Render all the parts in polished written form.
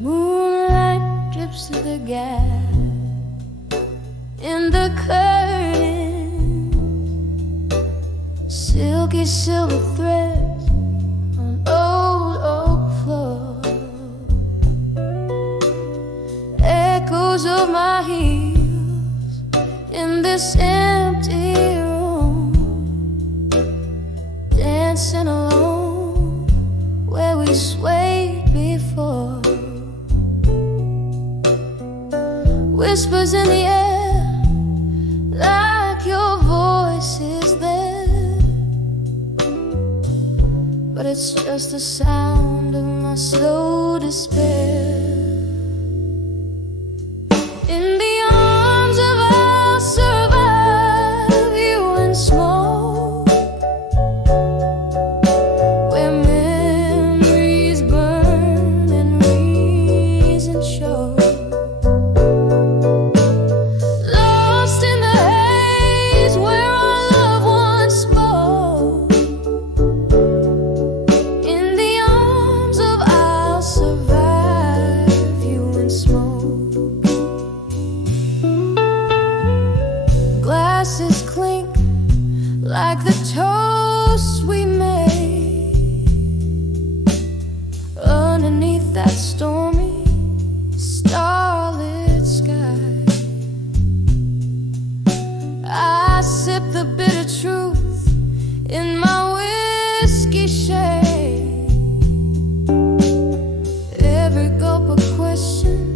Moonlight drips through the gap in the curtain, silky silver threads on old oak floor, echoes of my heels in this empty room, dancing alone where we swayed before. Whispers in the air, like your voice is there, but it's just the sound of my slow despair. In the arms of I'll survive you and smoke, where memories burn and reason shows. Glasses clink like the toast we made underneath that stormy, starlit sky. I sip the bitter truth in my whiskey shade. Every gulp a question,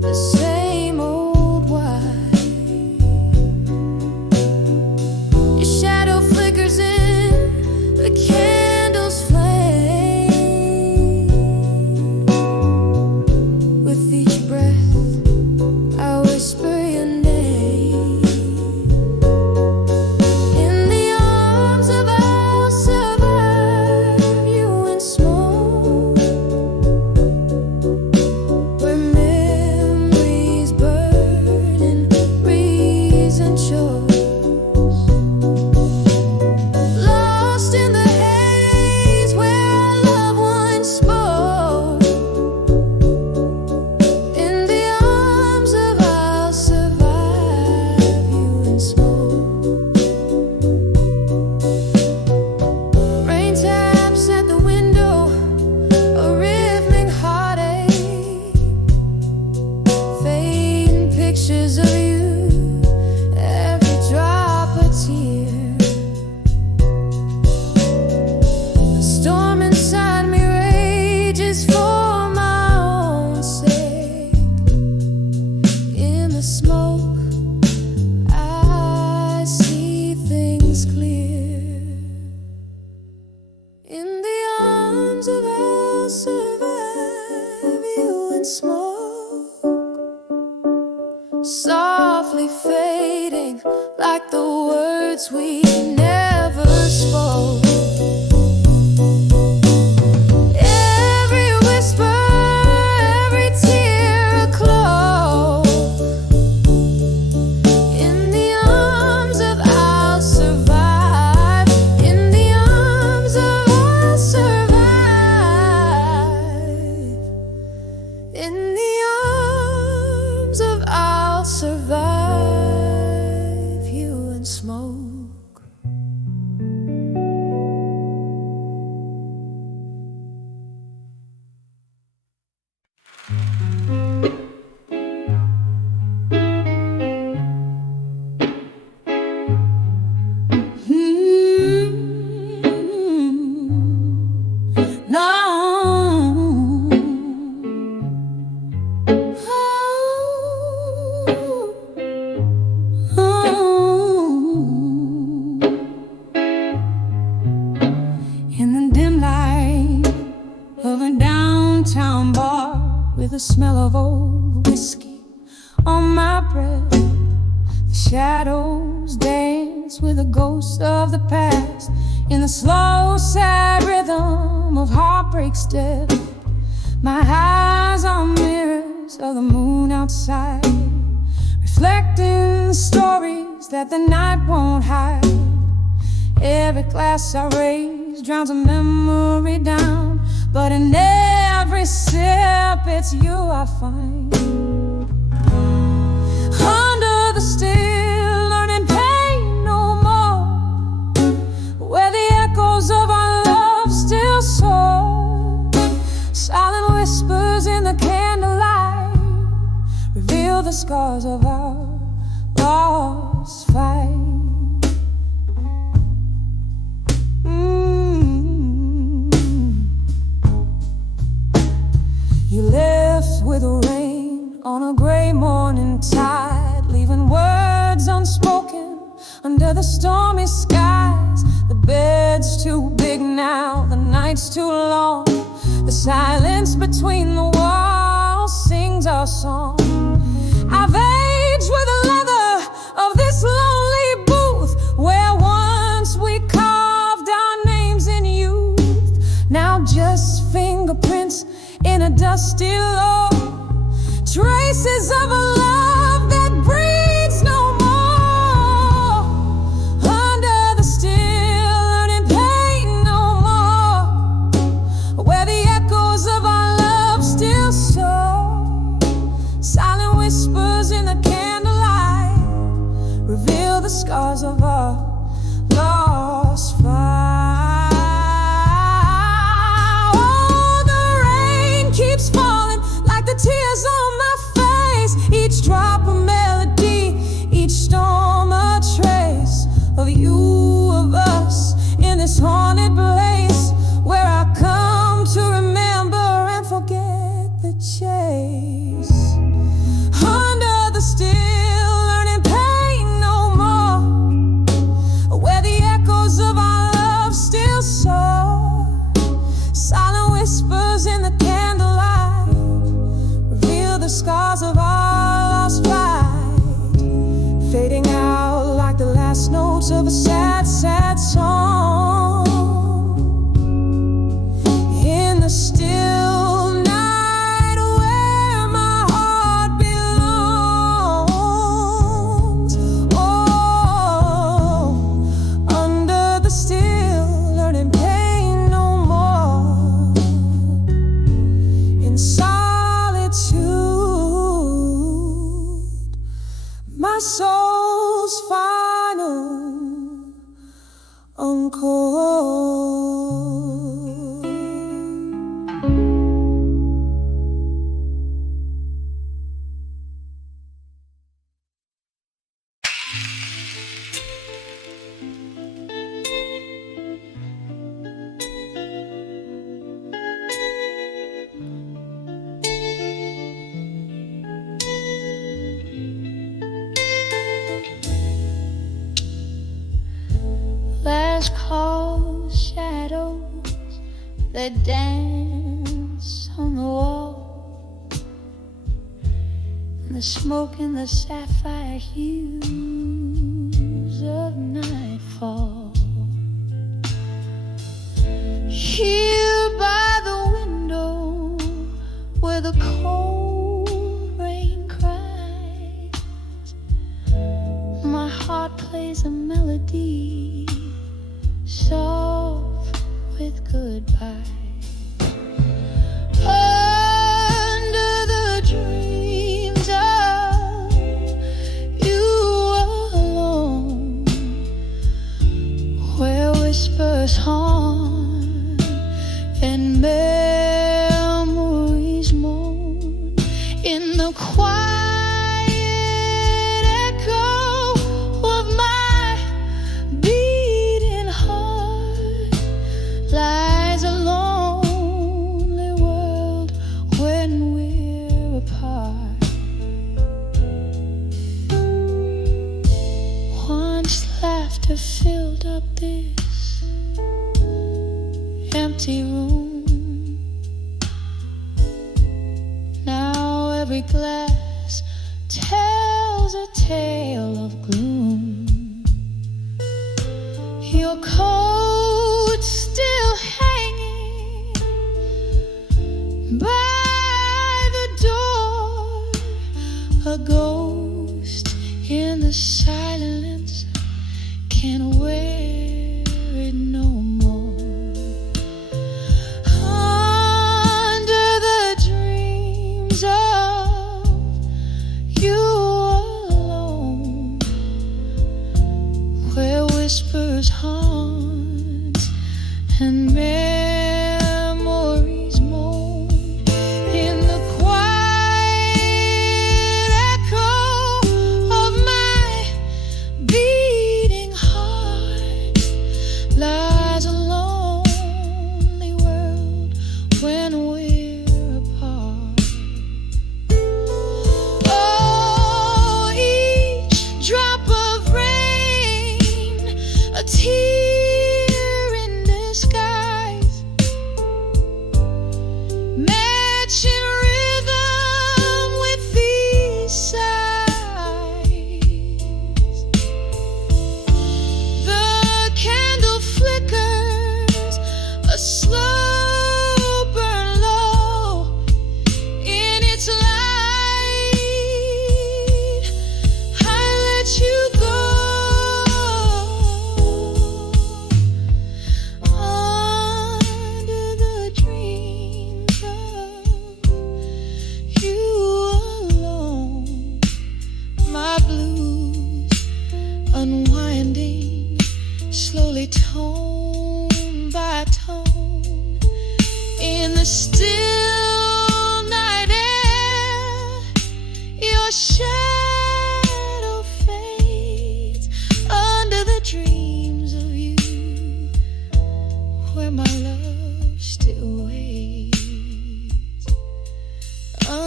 the same old why. The candles flame. With each breath I whisper your name. In the arms of I'll survive you and smoke, where memories burn and reason shows. Pictures of you, every drop a tear. The storm inside me rages for my own sake. In the smoke, I see things clear. In the arms of I'll survive you and smoke, softly fading like the words we never spoke. Every whisper, every tear a close. In the arms of I'll survive. In the arms of I'll survive. In the arms of I'll survive you and smoke. The smell of old whiskey on my breath. The shadows dance with the ghosts of the past in the slow, sad rhythm of heartbreak step. My eyes are mirrors of the moon outside, reflecting stories that the night won't hide. Every glass I raise drowns a memory down, but in every sip it it's you I find. Under the still, learning pain no more, where the echoes of our love still soar. Silent whispers in the candlelight reveal the scars of our lost fight. You left with the rain on a gray morning tide, leaving words unspoken under the stormy skies. The bed's too big now, the night's too long. The silence between the walls sings our song. I've aged with the leather of this lonely booth, where once we carved our names in youth. Now just fingerprints in a dusty low, traces of a love that breathes no more. Under the still, learning pain no more, where the echoes of our love still soar. Silent whispers in the candlelight reveal the scars of our lost fight. Keeps falling like the tears on my face, each drop a melody, each storm a trace of you, of us, in this haunted place where I come to remember and forget the chase. Under the still, learning pain no more, where the echoes of our love still soar. Silent whispers in the candlelight reveal the scars of our lost fight, fading out like the last notes of a sad, sad song. In the still night where my heart belongs. Oh, under the still, learning pain no more. In solitude, my soul's final encore. Last call shadows that dance on the wall, and the smoke and the sapphire hues of nightfall. Here by the window where the cold rain cries, my heart plays a melody soft with goodbye. Under the dreams of you alone, where whispers haunt and memories moan, in the quiet echo of my beating heart lies a lonely world when we're apart. Once laughter filled up this empty room, now every glass tells a tale of gloom. Your coat still hanging by the door, a ghost in the silence can't wear it no more. Under the dream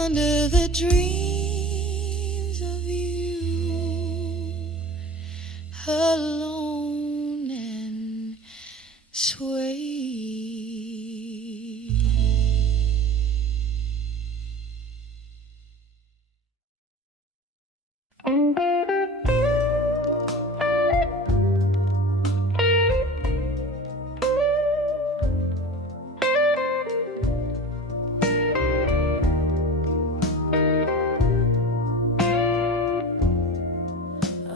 under the dreams of you, alone and sway.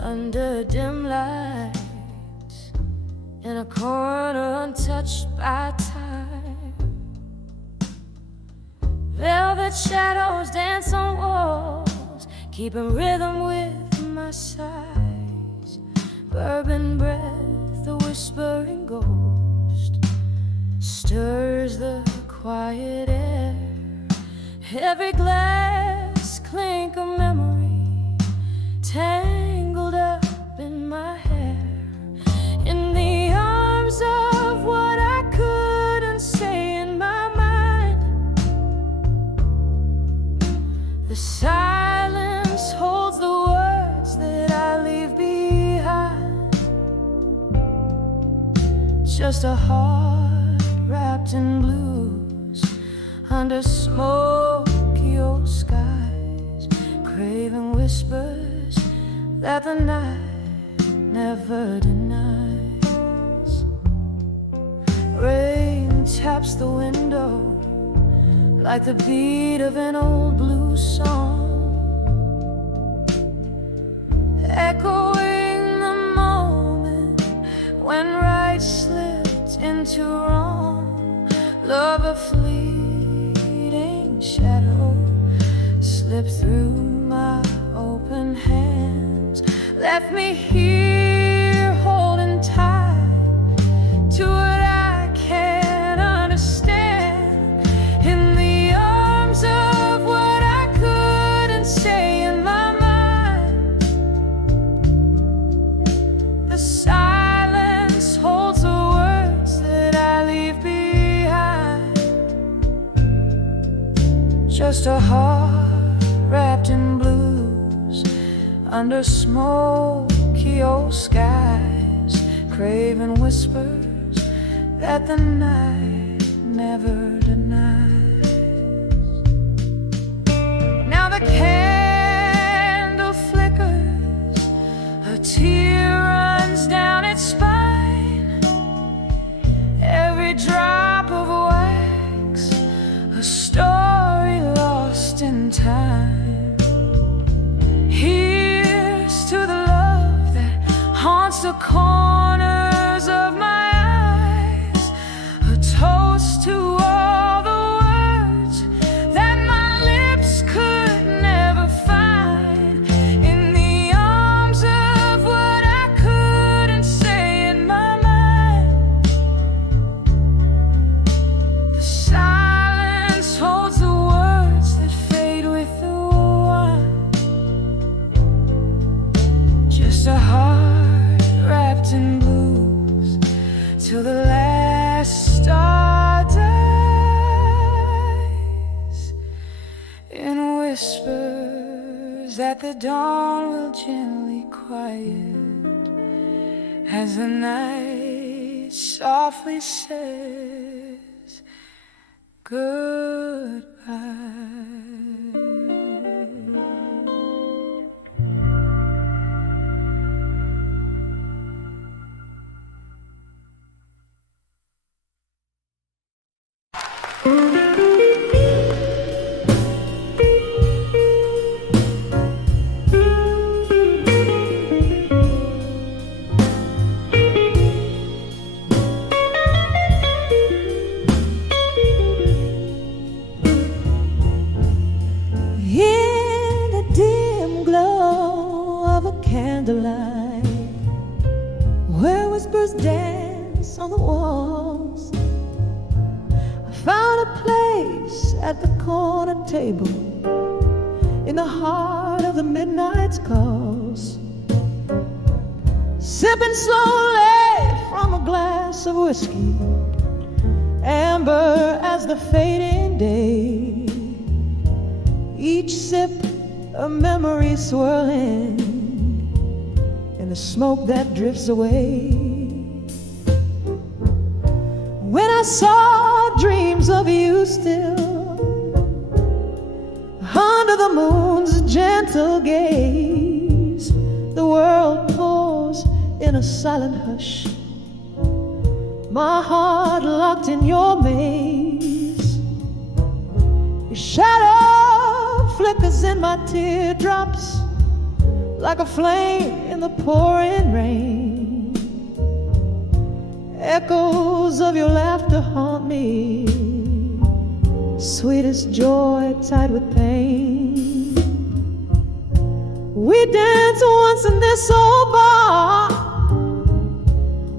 Under dim lights, in a corner untouched by time, velvet shadows dance on walls, keeping rhythm with my sighs. Bourbon breath, a whispering ghost, stirs the quiet air. Every glass clink a memory, tangled up in my hair. In the arms of what I couldn't say in my mind, the silence holds the words that I leave behind. Just a heart wrapped in blues under smoky old skies, craving whispers that the night never denies. Rain taps the window like the beat of an old blues song, echoing the moment when right slipped into wrong. Love, a fleeting shadow, slipped through my open hands, left me here holding tight to what I can't understand. In the arms of what I couldn't say in my mind, the silence holds the words that I leave behind. Just a heart wrapped in blues under smoky old skies, craving whispers that the night never denies. Now the candle flickers, a tear runs down its spine, every drop of wax a story lost in time. Haunts the corners of my eyes, a toast to all the words that my lips could never find. In the arms of what I couldn't say in my mind, the silence holds the words that fade with the wine. Just a heart wrapped in blues till the last star dies, in whispers that the dawn will gently quiet as the night softly says goodbye. Candlelight, where whispers dance on the walls, I found a place at the corner table in the heart of the midnight's calls, sipping slowly from a glass of whiskey, amber as the fading day. each sip a memory swirling in the smoke that drifts away. When I saw dreams of you still under the moon's gentle gaze, the world paused in a silent hush, my heart locked in your maze. Your shadow flickers in my teardrops like a flame in the pouring rain. Echoes of your laughter haunt me, sweetest joy tied with pain. We danced once in this old bar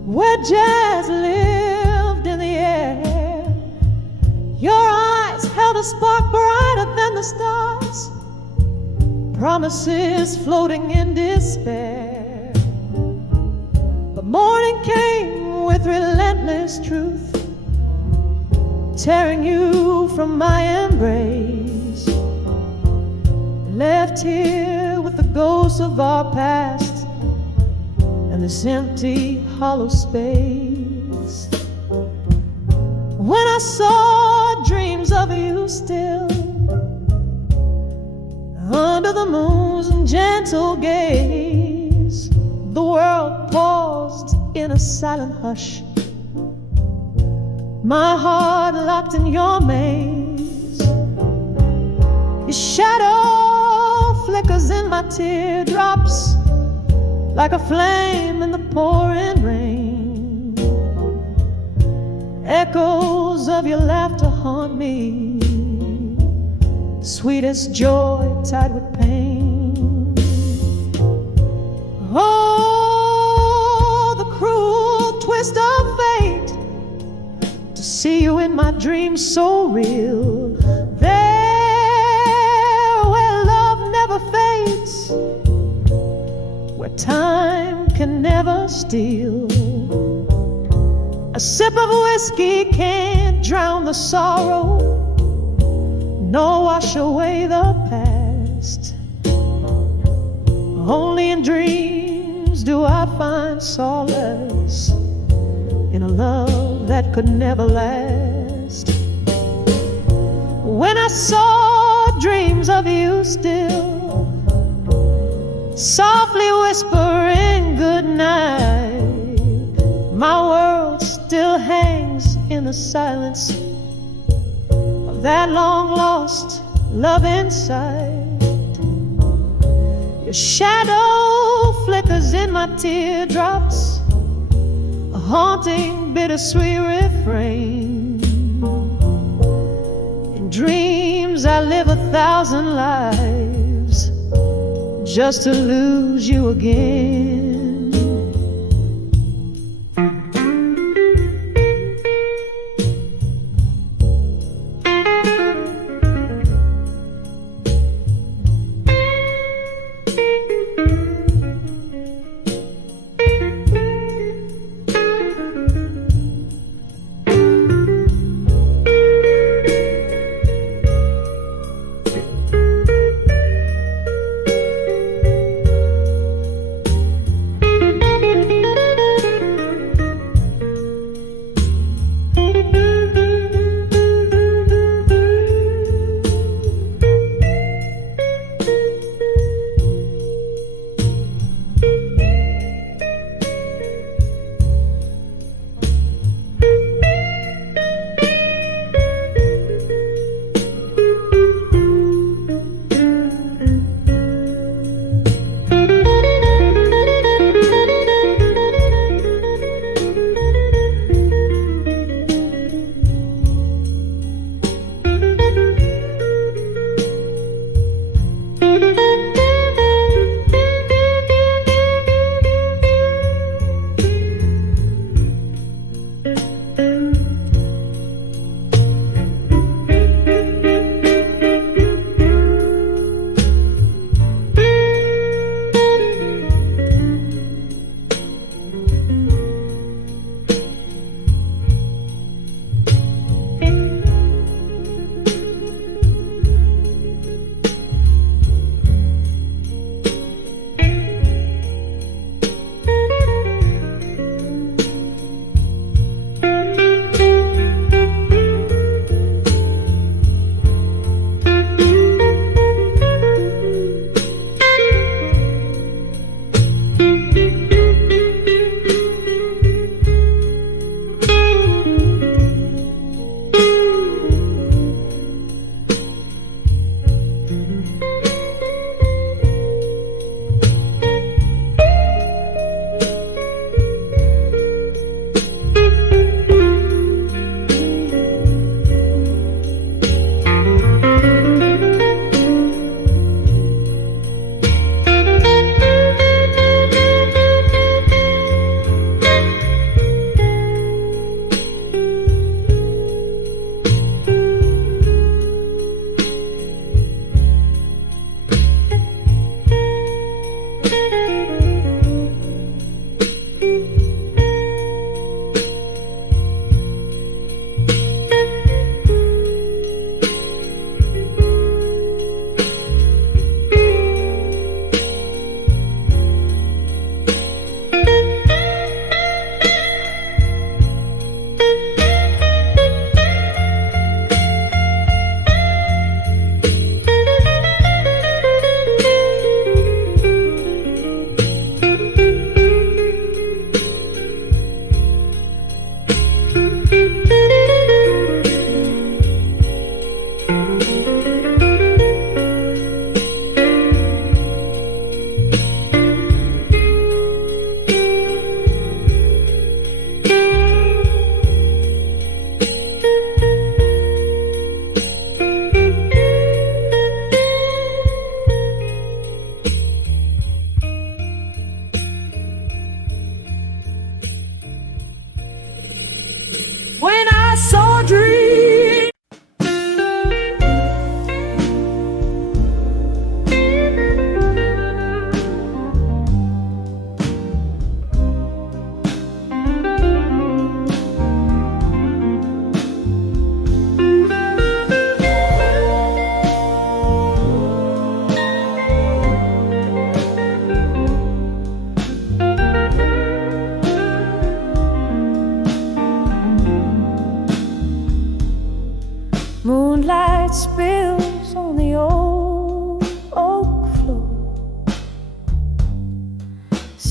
where jazz lived in the air. Your eyes held a spark brighter than the stars, promises floating in despair. But morning came with relentless truth, tearing you from my embrace, left here with the ghosts of our past and this empty, hollow space. When I saw dreams of you still under the moon's gentle gaze, the world paused in a silent hush, my heart locked in your maze. Your shadow flickers in my teardrops like a flame in the pouring rain. Echoes of your laughter haunt me, sweetest joy tied with pain. Oh, the cruel twist of fate, to see you in my dreams so real. There where love never fades, where time can never steal. A sip of whiskey can't drown the sorrow, nor wash away the past. Only in dreams do I find solace in a love that could never last. When I saw dreams of you still softly whispering good night, my world still hangs in the silence of that long lost love inside. Your shadow flickers in my teardrops, a haunting bittersweet refrain. In dreams I live 1,000 lives just to lose you again.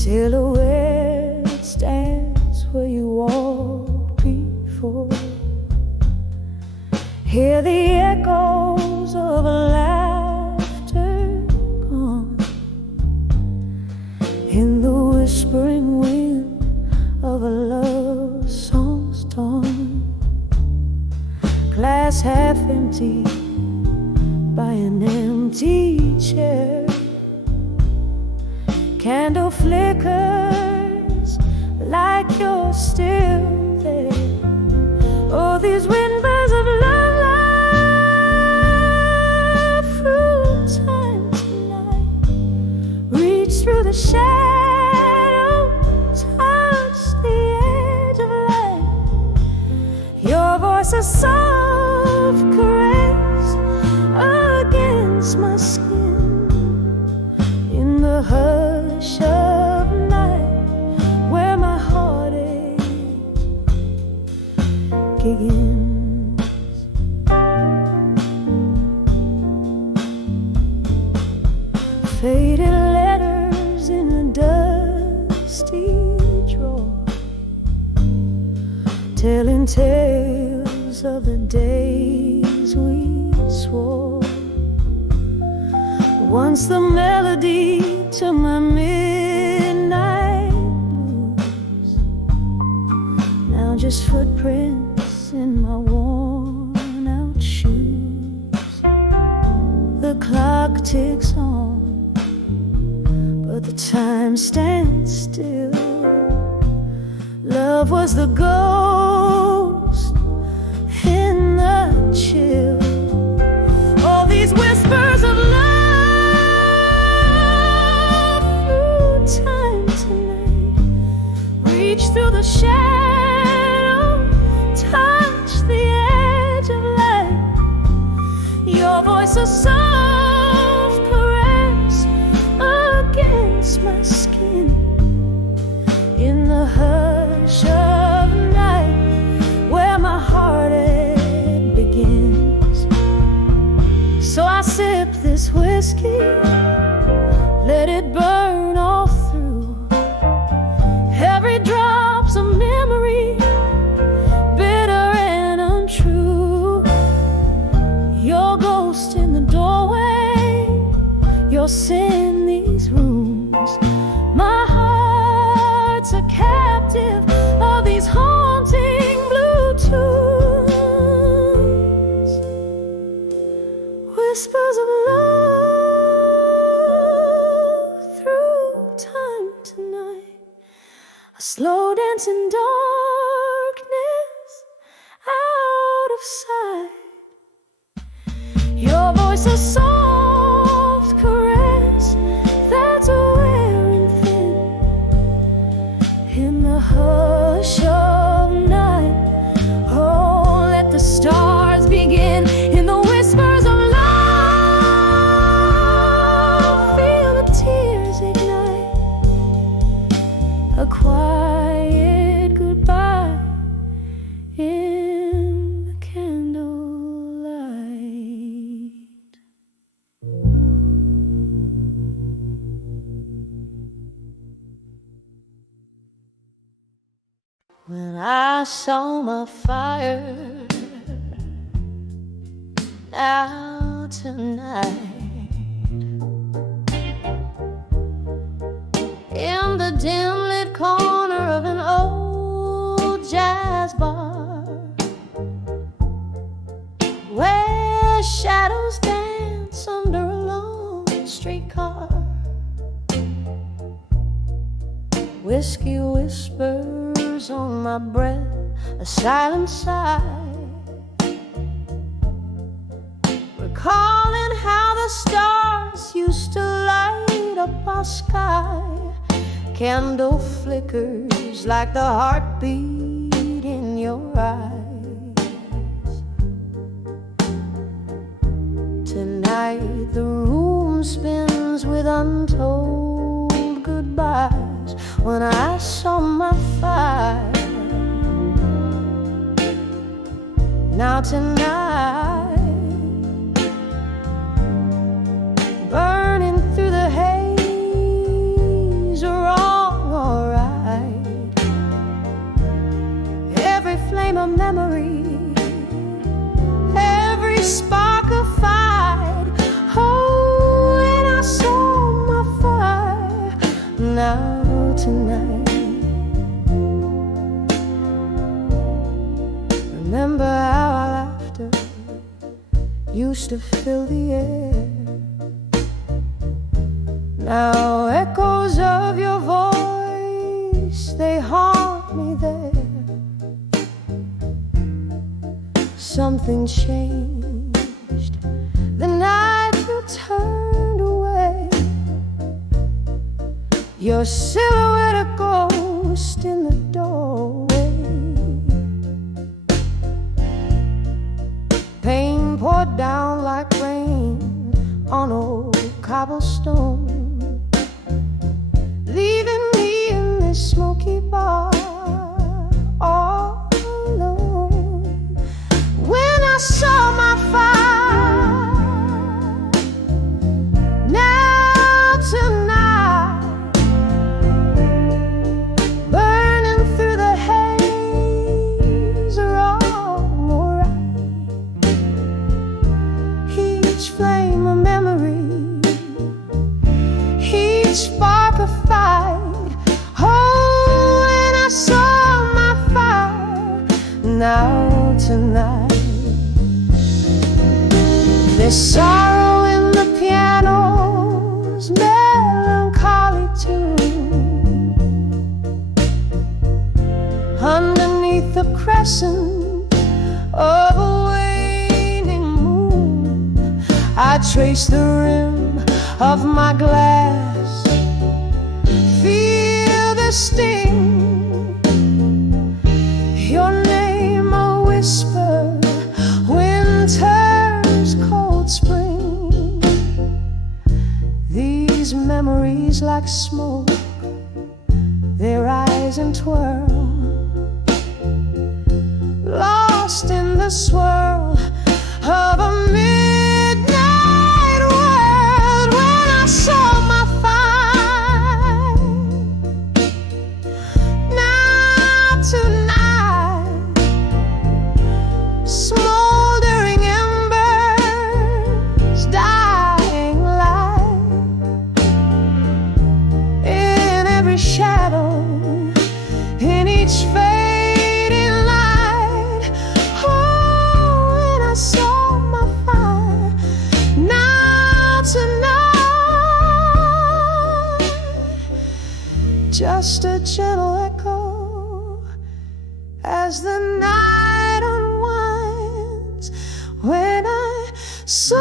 Silhouette stands where you walked before. Hear the echoes of a laughter gone in the whispering wind of a love song storm. Glass half empty by an empty chair. Candle flickers like you're still there. Oh, these whispers of love through time tonight. Reach through the shadow, touch the edge of light. Your voice a soft caress against my skin in the hush of night where my heartache begins. Faded letters in a dusty drawer, telling tales of the days we swore. Once the melody to my midnight blues, now just footprints in my worn out shoes. The clock ticks on, but the time stands still. Love was the ghost in the chill. All these whispers of love through time tonight. Reach through the shadow, touch the edge of light. Your voice a soft caress against my skin in the hush of night where my heartache begins. So I sip this whiskey, let it burn all through. Every drop's a memory, bitter and untrue. Your ghost in the doorway, your sin these rooms. My heart's a captive of these haunting blue tunes. Whispers of love through time tonight. A slow dance in darkness out of sight. Your voice a soft caress that's wearing thin in the hush of night. Oh, let the stars begin in the whispers of love. Feel the tears ignite, a quiet goodbye in the candlelight. When I saw my fire, now tonight, in the dim lit corner of an old jazz bar, where shadows dance under a long streetcar. Whiskey whispers on my breath, a silent sigh, recalling how the stars used to light up our sky. Candle flickers like the heartbeat in your eyes. Tonight the room spins with untold goodbyes. When I saw my fire, now tonight, burning through the haze are all Now echoes of your voice, they haunt me there. Something changed the night you turned away. Your silhouette a ghost in the doorway. Pain poured down like rain on old cobblestone, leaving me in this smoky bar all alone. When I saw my fire, now tonight, burning through the haze, are all alright. Each flame a memory, each spark a fight. Oh, when I saw my fire, now tonight, there's sorrow in the piano's melancholy tune. Underneath the crescent of a waning moon, I trace the rim of my glass, feel the sting. Your name a whisper, winter's cold spring. These memories like smoke, they rise and twirl, lost in the swirl of a midnight world. When I saw my fire, now tonight, smoldering embers, dying light, in every shadow, in each fading light. Oh, when I saw my fire, now tonight, just a gentle echo as the night unwinds. When I saw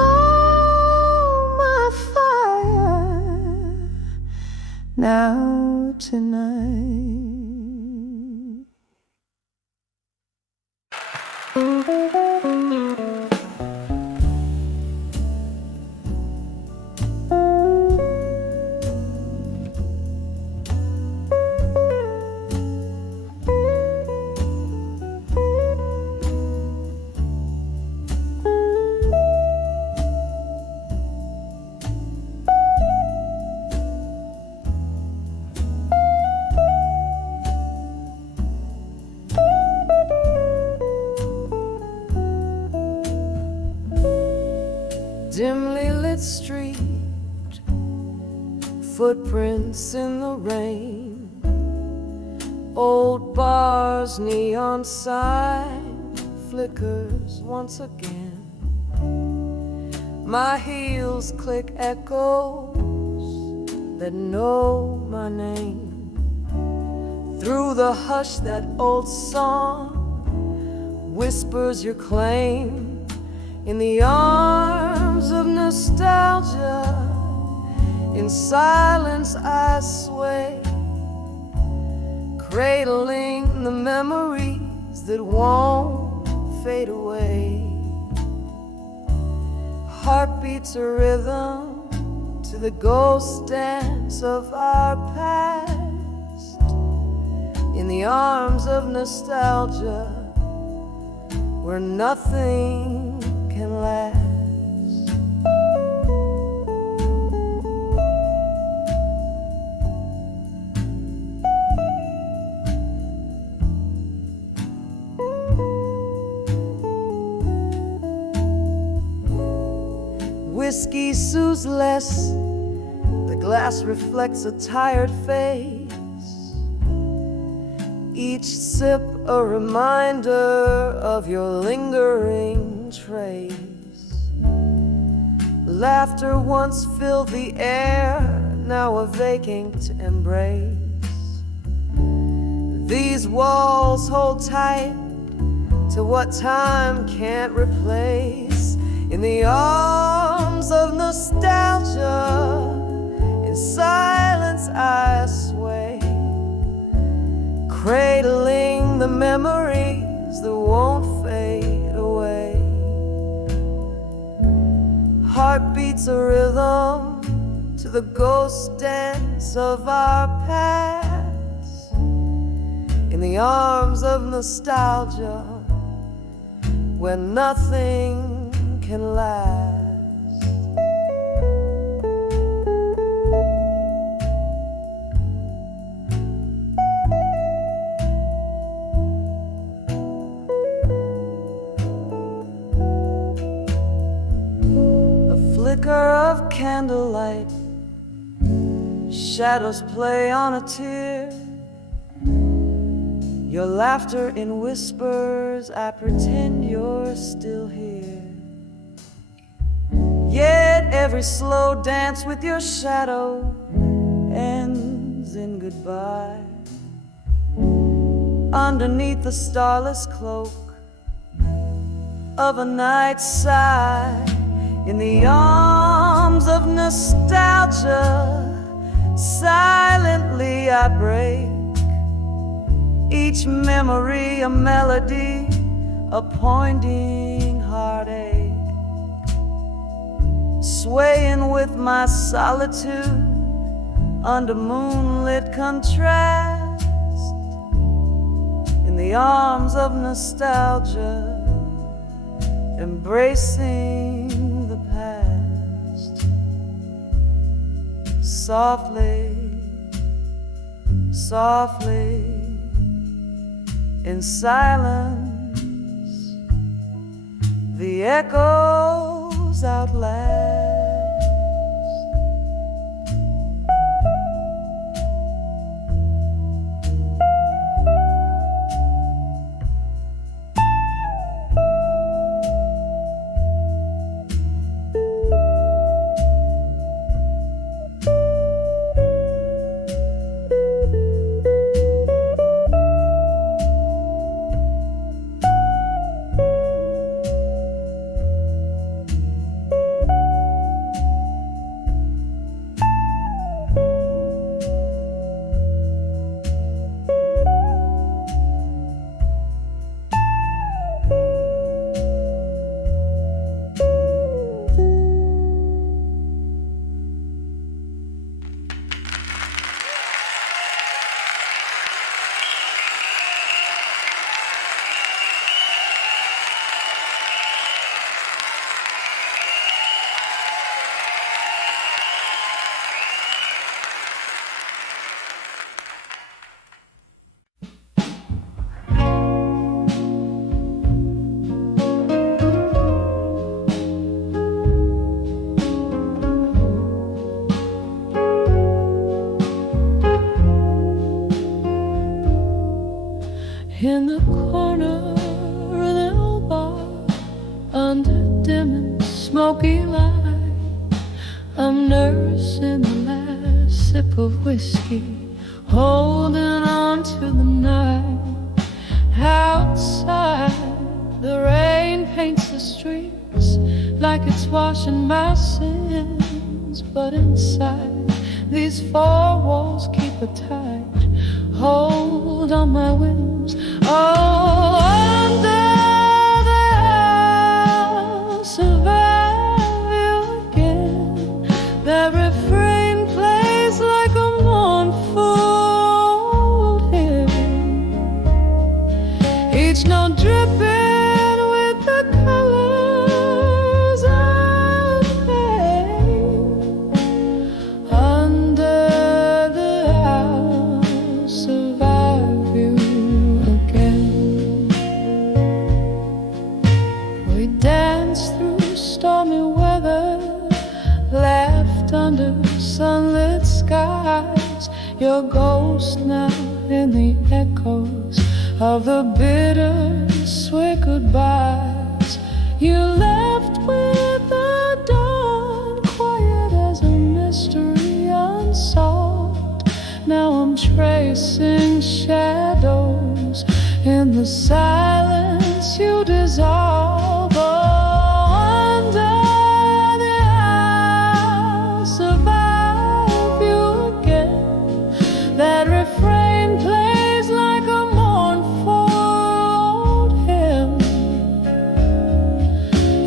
my fire, now tonight. Dimly lit street, footprints in the rain, old bars, neon sign flickers once again. My heels click echoes that know my name. Through the hush, that old song whispers your claim. In the arms of nostalgia, in silence I sway, cradling the memories that won't fade away. Heart beats a rhythm to the ghost dance of our past. In the arms of nostalgia, where nothing can last. Whiskey soothes less, the glass reflects a tired face. Each sip a reminder of your lingering trace. Laughter once filled the air, now a vacant embrace. These walls hold tight to what time can't replace. In the arms of nostalgia, in silence I sway, cradling the memories that won't fade away. Heart beats a rhythm to the ghost dance of our past. In the arms of nostalgia, where nothing can last. A flicker of candlelight, shadows play on a tear. Your laughter in whispers, I pretend you're still here. Yet every slow dance with your shadow ends in goodbye. Underneath the starless cloak of a night sigh, in the arms of nostalgia, silently I break. Each memory a melody, a poignant heartache, swaying with my solitude under moonlit contrast. In the arms of nostalgia, embracing the past. Softly, softly, in silence, the echoes outlast. In the corner of the old bar, under dim and smoky light, I'm nursing the last sip of whiskey, holding on to the night. Outside, the rain paints the streets like it's washing my sins, but inside, these four walls keep a tight hold on my whims. Oh, under the house of you again, that refrain plays like a mournful hymn, each note dripping with the colors of pain. Under the house of you again, we danced through stormy weather, laughed under sunlit skies. Your ghost now in the echoes of the bittersweet goodbyes. You left with the dawn, quiet as a mystery unseen. racing shadows. In the silence you dissolve. Under the I'll survive you again. That refrain plays like a mournful old hymn,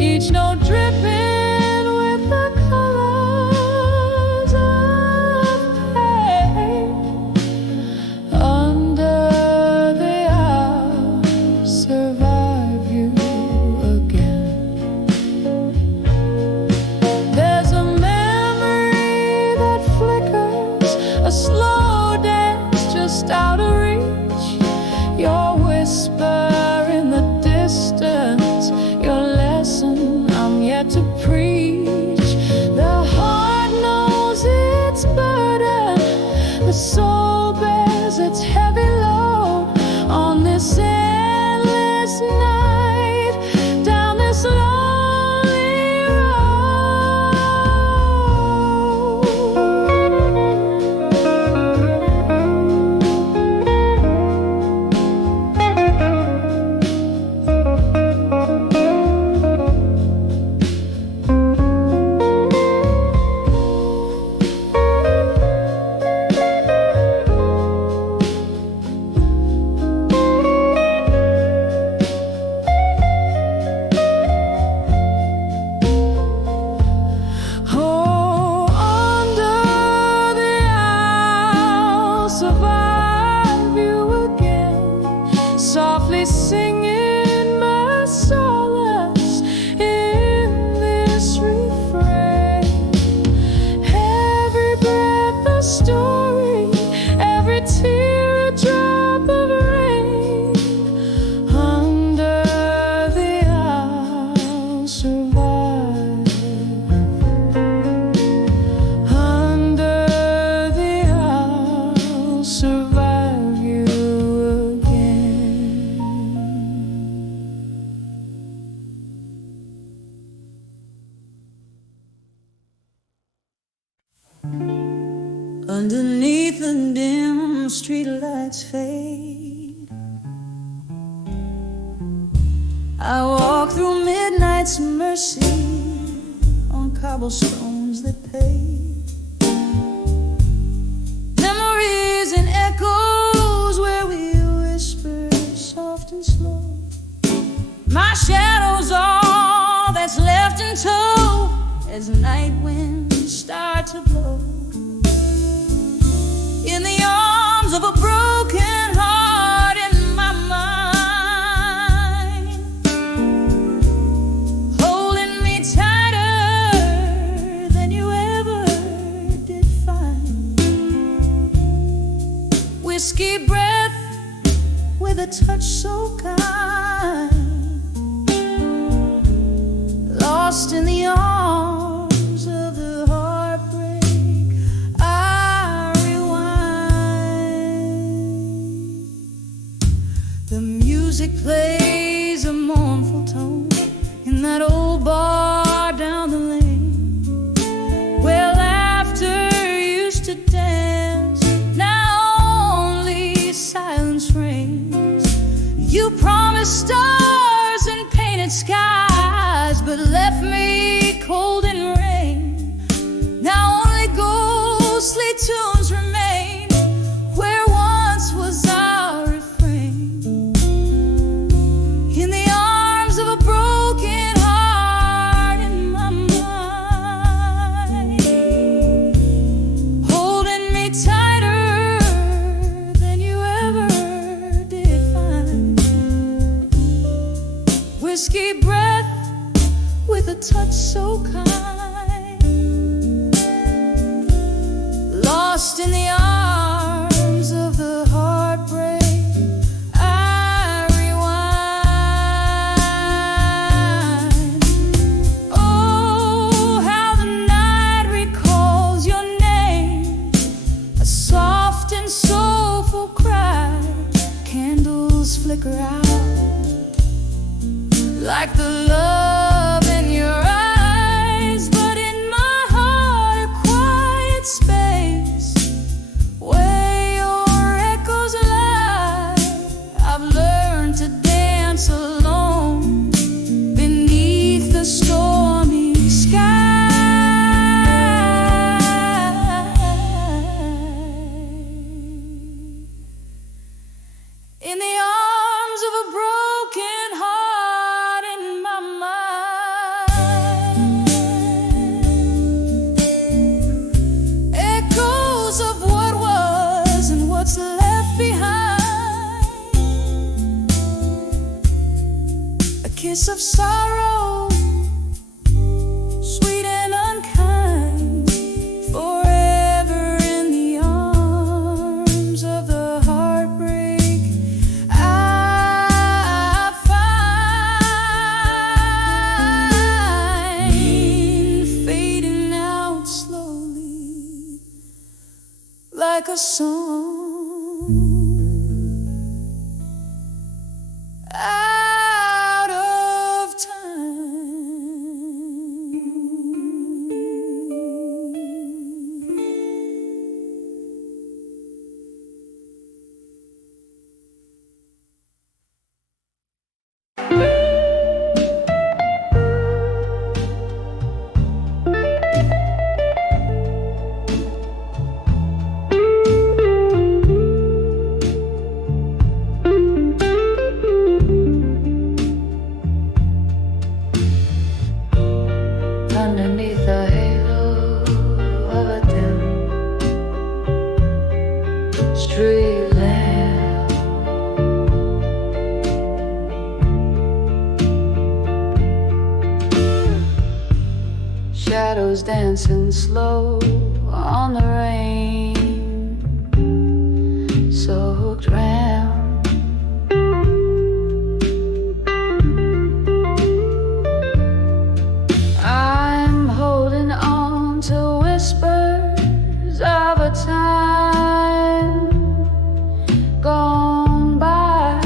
each note dripping with the colors of pain. Under the I'll survive you again. There's a memory that flickers, a slow dance just out of reach. Your whisper in the distance, your lesson I'm yet to preach. The heart knows its burden, the soul bears its heavy load on this endless night, down this lonely road. Oh, under the I'll survive you again, softly singing my solace in this refrain. Every breath a story, every tear a drop of rain. Under the I'll survive. Under the I'll survive you again. Underneath the dim streetlights fade, I walk through midnight's mercy on cobblestones that pave. Memories and echoes where we whisper soft and slow. My shadow's all that's left in tow as night winds start to blow. In the arms of a broken heart in my mind, holding me tighter than you ever did find. Whiskey breath with a touch so kind, lost in the arms of the heartbreak. I rewind. The music plays a mournful tone in that old bar down the lane, where laughter used to dance. Now only silence reigns. You promised stars and painted skies, but left me cold in rain. Now only ghostly tunes remain where once was our refrain. In the arms of a broken heart in my mind, holding me tighter than you ever did find. Whiskey breath with a touch so kind, lost in the arms of the heartbreak. I rewind. Oh, how the night recalls your name, a soft and soulful cry. Candles flicker out like the love in your eyes, but in my heart a quiet space where your kiss of sorrow, sweet and unkind, forever in the arms of the heartbreak. I find fading out slowly like a song. Out of time. Underneath the halo of a dim street lamp, shadows dancing slow on the rain, soaked round. I'm holding on to whispers of a time gone by.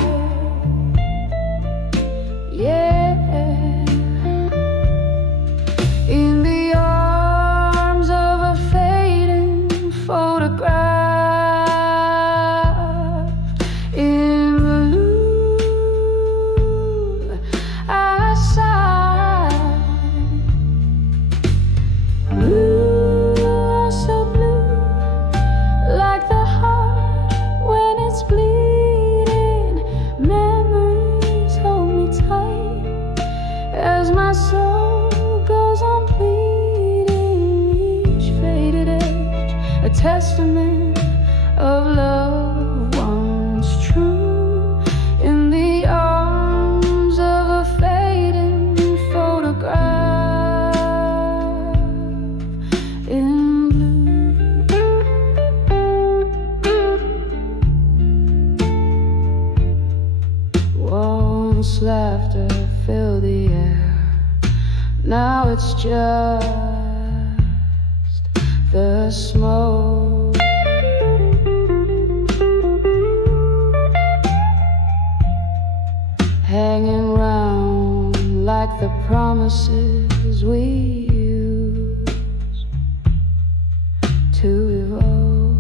Yeah, in the arms of a fading photograph. In blue, I sigh. Blue, oh so blue, like the heart when it's bleeding. Memories hold me tight as my soul goes on bleeding. Each faded edge, a testament of love once true. In the arms of a fading photograph. In blue, once laughter filled the air, now it's just the smoke. Hanging round like the promises we use to evolve.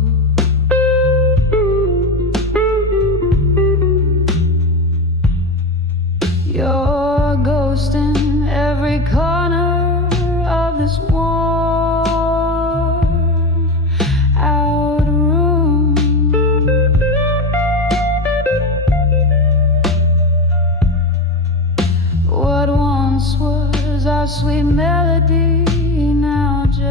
Your ghost in every corner of this warm out room. What once was our sweet melody now just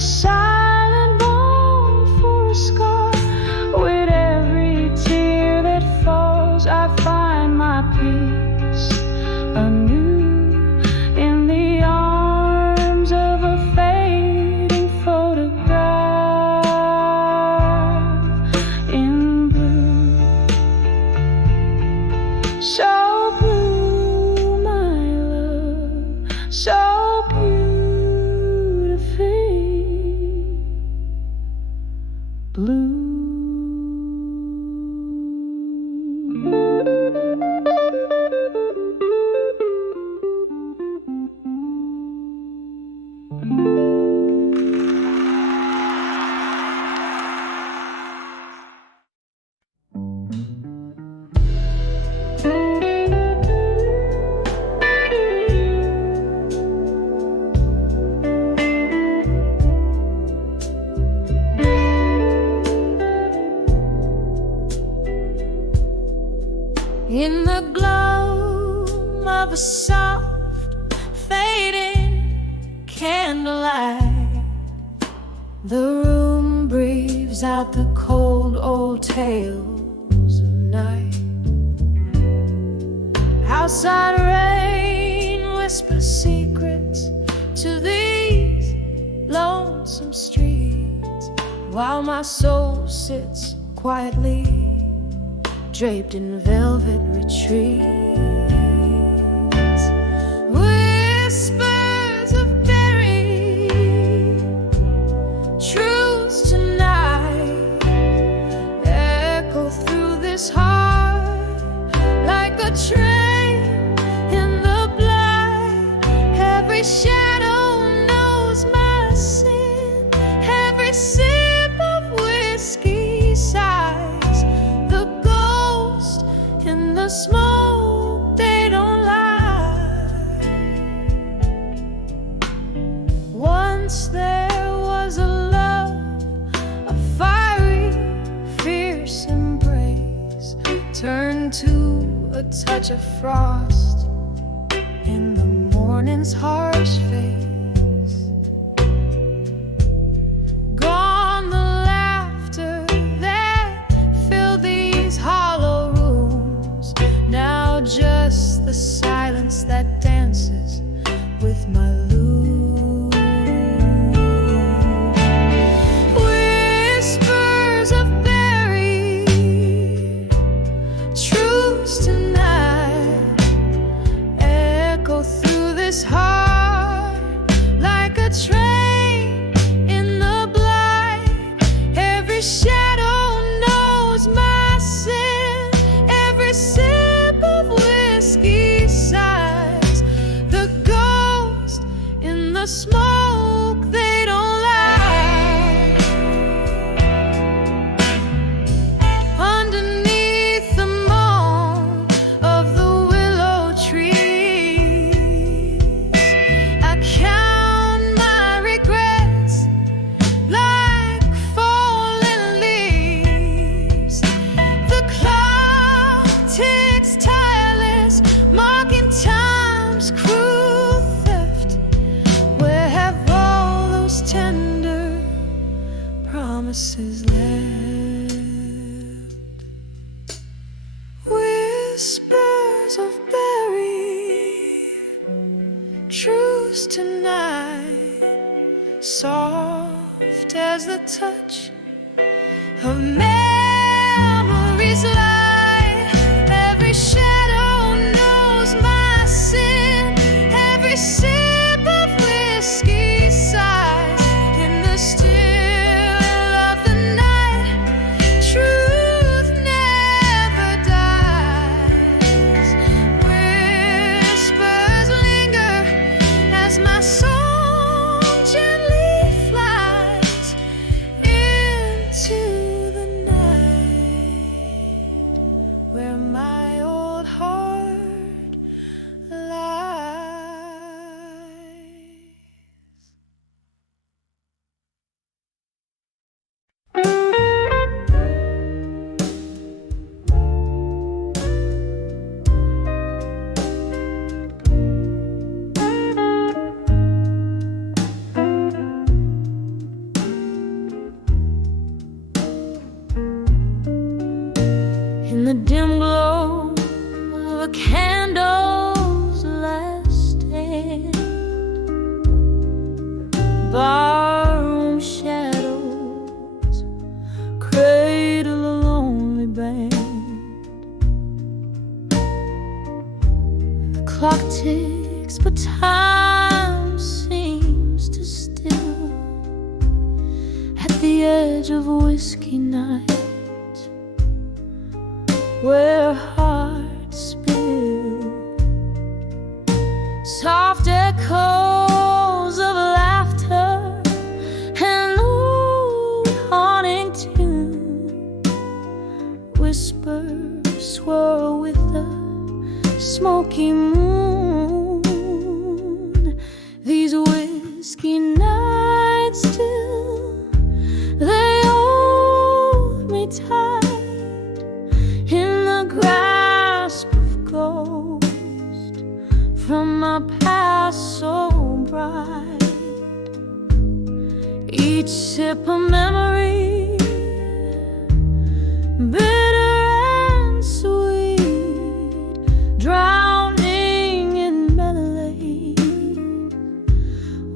silent bone for a scar. With every tear that falls, I find my peace anew in the arms of a fading photograph in blue. So blue, my love, so beautifully blue. In the glow of a soft, fading candlelight, the room breathes out the cold old tales of night. Outside rain whispers secrets to these lonesome streets, while my soul sits quietly draped in velvet retreats. Whispers of buried truths tonight echo through this heart like a train in the blood. Every shadow knows my sin, every sip of whiskey sighs. The ghost in the smoke, they don't lie. Once there was a love, a fiery, fierce embrace, turned to a touch of frost in the morning's harsh face. Gone the laughter that filled these hollow rooms, now just the silence that dances with my lute. Whispers of buried truths tonight echo through this heart like a train in the blind. Every shadow knows my sin, every sip of whiskey sighs. The ghost in the smoke, they don't lie. Underneath the moan of the willow trees, I count my regrets like fallen leaves. The clock ticks tireless, marking time's cruel theft. Where have all those tender promises left? Whispers of buried truths tonight, soft as the touch of memories light. Every shadow knows my sin, every sip of whiskey sighs. In the still of the night, truth never dies. Whispers linger as my soul gently flies into the night. barroom shadows cradle a lonely band. The clock ticks, but time seems to still at the edge of whiskey night, where hearts spill soft echoes of laughter and old haunting tune. Whispers swirl with the smoky moon. These whiskey nights still, they hold me tight in the grasp of ghost from my past so bright. Each sip a memory, bitter and sweet, drowning in melody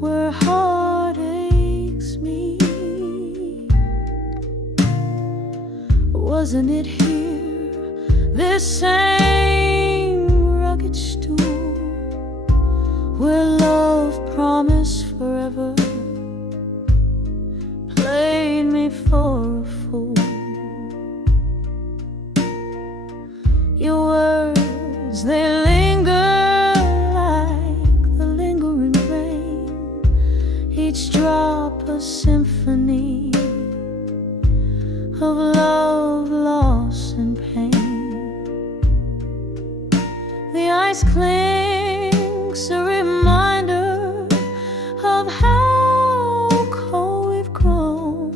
where heart aches meet. Wasn't it here, this same rugged stool, where love promised forever played me for a fool? Your words, they linger like the lingering rain, each drop a symphony of love, loss, and pain. The ice clinks, a reminder of how cold we've grown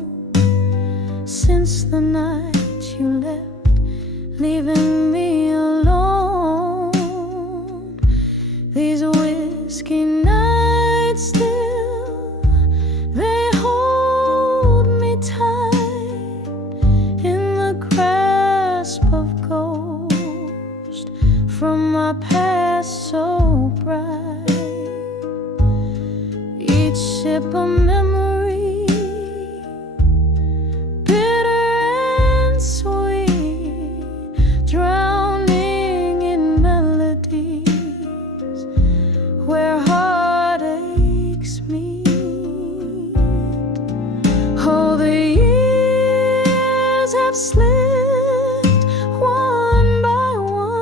since the night you left, leaving me alone. These whiskey nights still, they hold me tight in the grasp of ghost from my past so bright. Each sip a memory, bitter and sweet, drowning in melodies where heartaches meet. Oh, the years have slipped one by one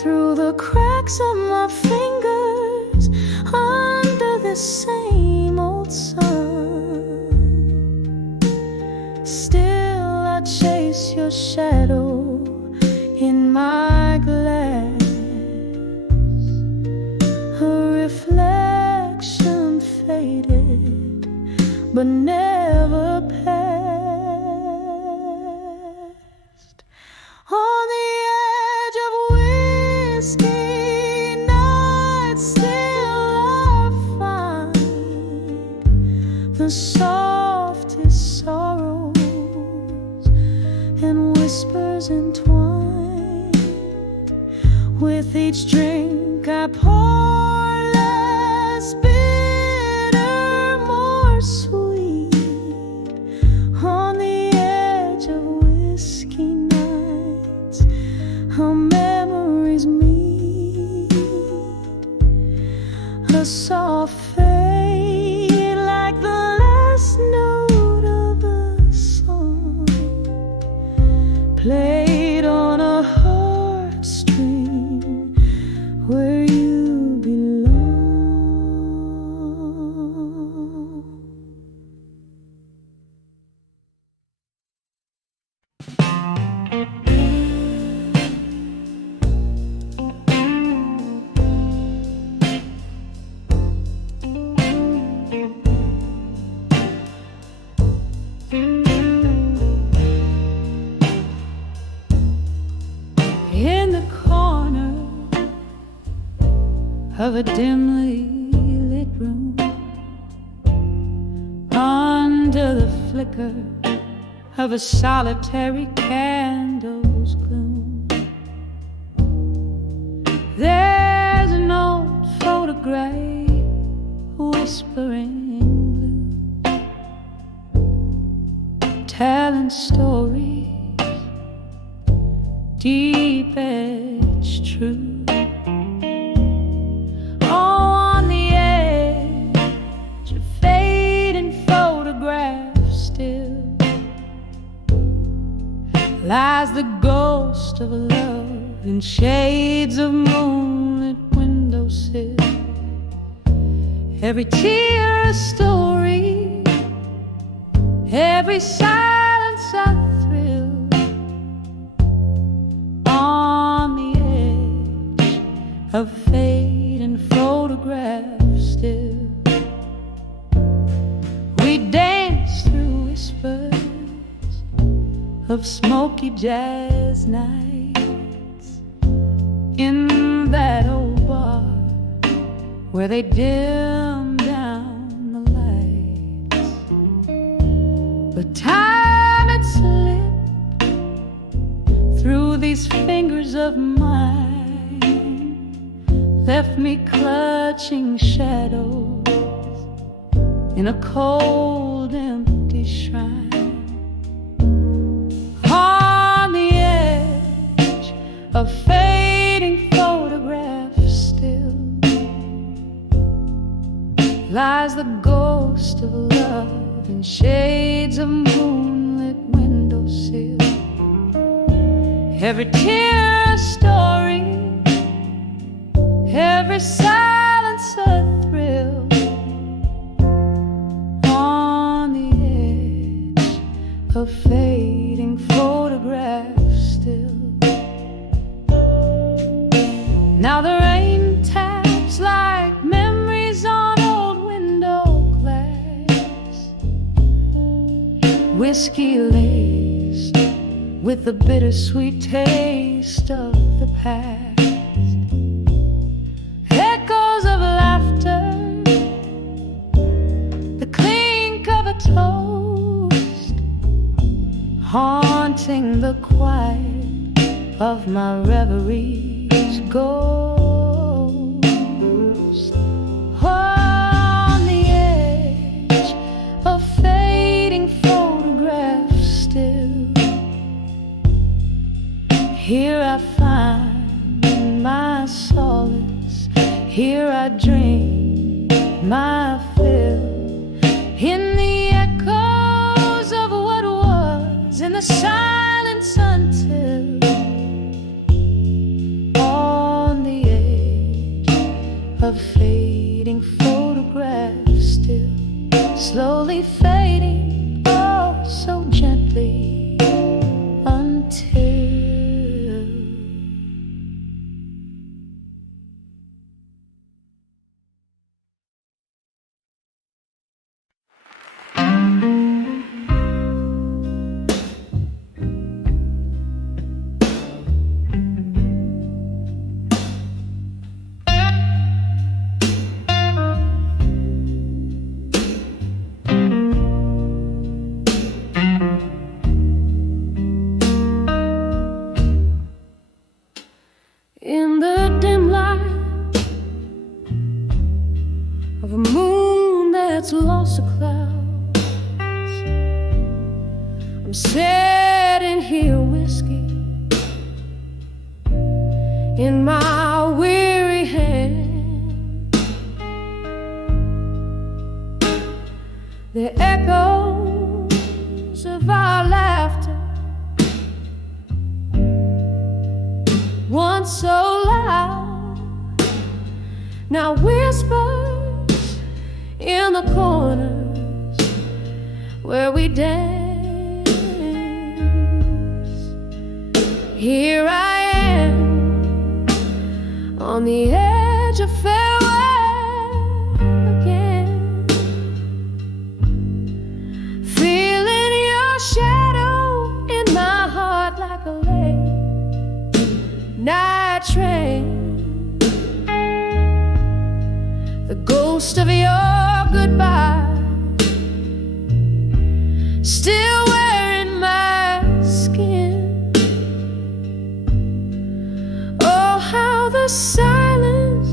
through the cracks of my fingers under the same old sun. Still I chase your shadow in my glass, a reflection faded but never past. On the edge of whiskey nights still I find the softest sorrows and whispers entwined. With each drink I pour less bitter, more sweet. On the edge of whiskey nights, our memories meet. A soft fade like the last note of a song played on a heartstring where you belong. In the corner of a dimly lit room, under the flicker of a solitary candle's gloom, there's an old photograph whispering blue, telling stories deep edge true. On the edge of fading photographs still lies the ghost of a love in shades of moonlit windowsill. Every tear a story, every silence a thrill. On the edge of fading photographs still we dance through whispers of smoky jazz nights in that old bar where they dim down the lights. But time had slipped through these fingers of mine, left me clutching shadows in a cold, empty shrine. On the edge of fading photographs still lies the ghost of love in shades of moonlit windowsill. Every tear a story, every silence a thrill. On the edge of fading photographs still. Now the rain taps like memories on old window glass, whiskey laced with the bittersweet taste of the past. Echoes of laughter, the clink of a toast, haunting the quiet of my reverie's ghost. On the edge of fading photographs still, here I find my solace, here I dream my fill, in the echoes of what was, in the silence until. On the edge of fading photographs still, slowly fading, oh so gently, until. In the dim light of a moon that's lost to clouds, I'm sitting here, whiskey in my weary hand. The echoes of our laughter, once so loud, now whispers in the corners where we dance. Here I am on the edge of farewell again, feeling your shadow in my heart like a late night train. The ghost of your goodbye still wearing my skin. Oh, how the silence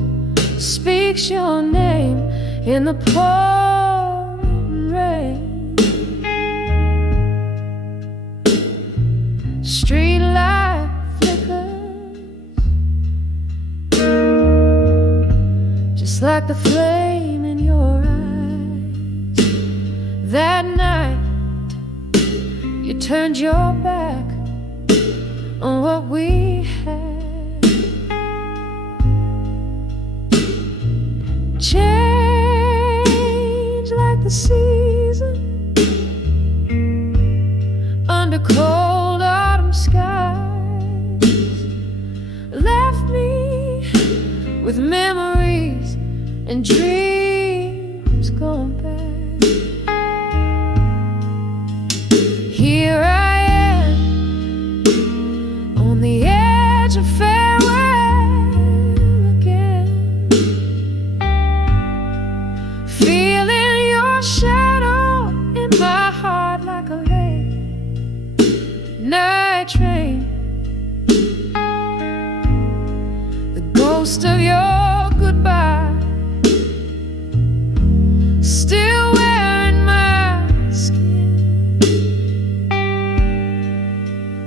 speaks your name in the pouring rain. Street light flickers, just like the flame in your eyes. That night you turned your back on what we had. Change like the season under cold autumn skies. Left me with memories and dreams gone bad. Here I am on the edge of farewell again, feeling your shadow in my heart like a late night train. The ghost of your goodbye still wearing my skin.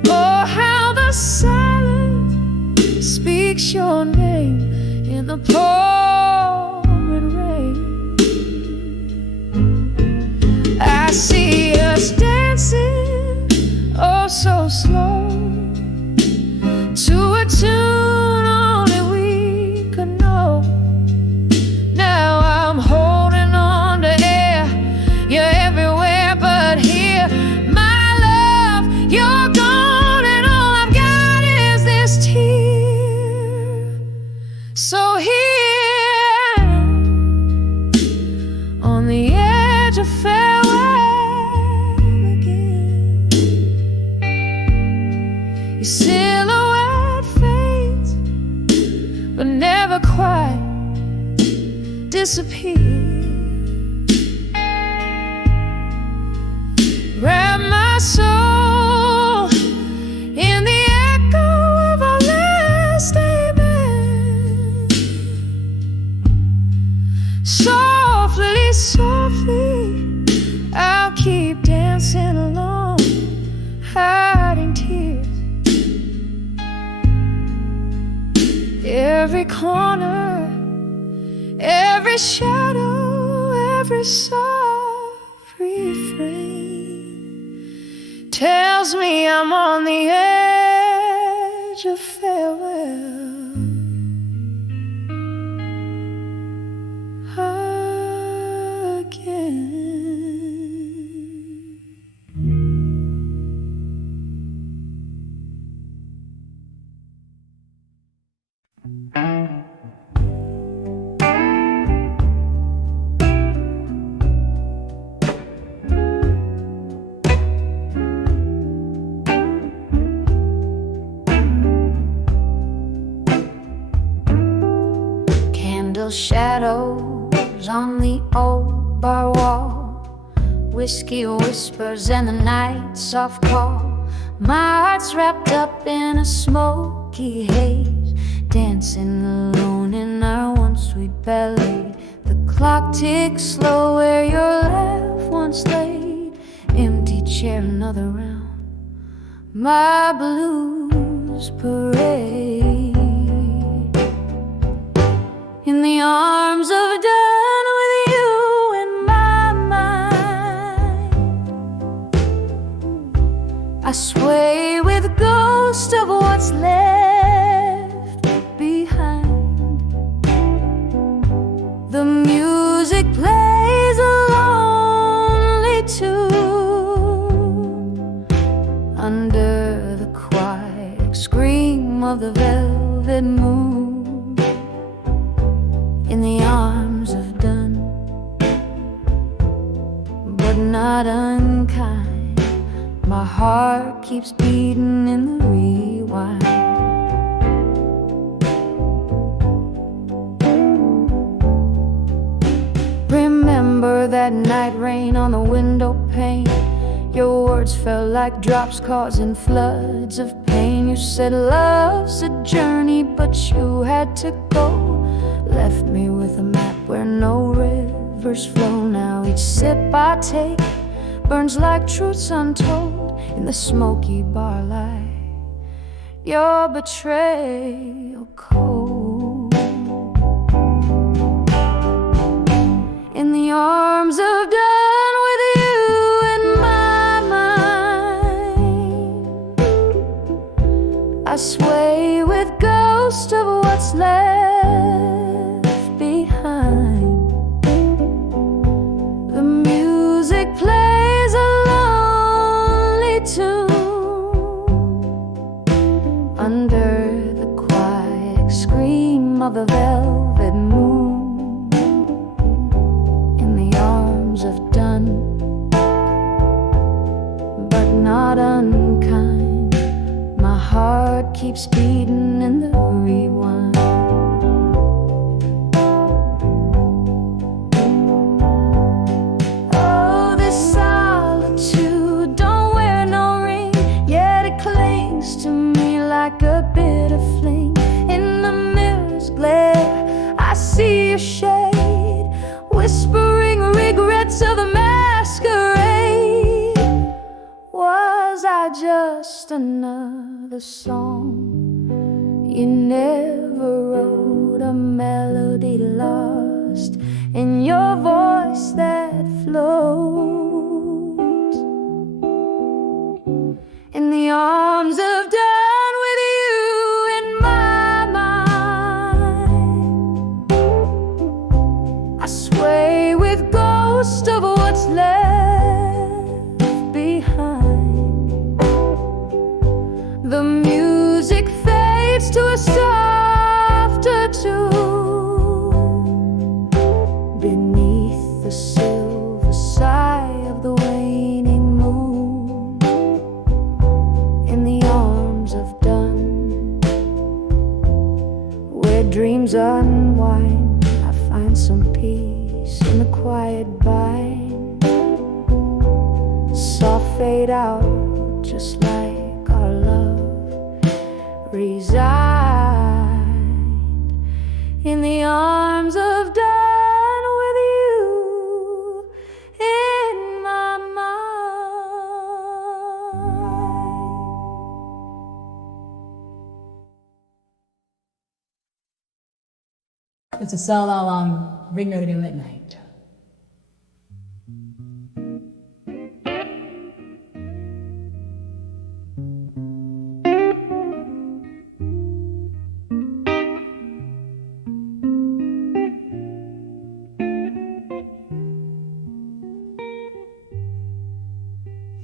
Oh, how the silence speaks your name in the pouring rain. I see us dancing, oh so slow, to a tune only we could know. Now I'm holding on to air, you're everywhere but here. My love, you're gone and all I've got is this tear. So here I am on the edge of farewell again. Your silhouette fades, but never quite disappears. Wrap my soul in the echo of our last amen. Softly, softly, I'll keep dancing along, hiding tears. Every corner, every shadow, every soft refrain tells me I'm on the edge of farewell again. Candle shadows on the old bar wall, whiskey whispers and the night soft call. My heart's wrapped up in a smoky haze, dancing alone in our one sweet ballet. The clock ticks slow where your laugh once laid. Empty chair, another round, my blues parade. In the arms of dawn with you in my mind, I sway with the ghost of what's left behind. The music plays a lonely tune under the quiet scream of the velvet moon. In the arms of done, but not unkind, my heart keeps beating in the rewind. Remember that night rain on the window pane. Your words fell like drops causing floods of pain. You said love's a journey, but you had to go. Left me with a map where no river rivers flow. Now each sip I take burns like truths untold in the smoky bar light. Your betrayal cold in the arms of dawn with you in my mind. I sway with ghost of what's left behind. The music plays a lonely tune under the quiet scream of the velvet moon. In the arms of done, but not unkind, my heart keeps beating in the rewind. Oh, this solitude don't wear no ring, yet it clings to me like a bitter flame. In the mirror's glare, I see your shade, whispering regrets of the masquerade. Was I just another song you never wrote, a melody lost in your voice that floats in the arms of dawn with you in my mind? I sway with ghost of what's left behind. The music fades to a softer tune beneath the silver sigh of the waning moon. In the arms of dawn, where dreams unwind, I find some peace in the quiet bind. Soft fade out, just like our love resigned in the arms of dawn with you in my mind. It's a solo on Ring Road in Midnight.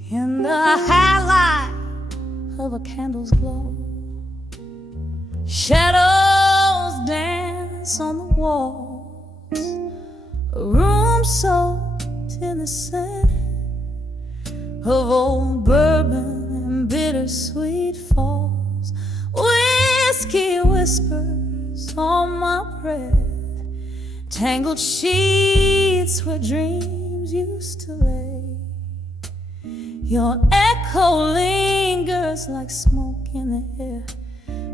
In the highlight of a candle's glow, shadows dance on the walls, a room soaked in the scent of old bourbon and bittersweet falls. Whiskey whispers on my breath, tangled sheets where dreams used to lay. Your echo lingers like smoke in the air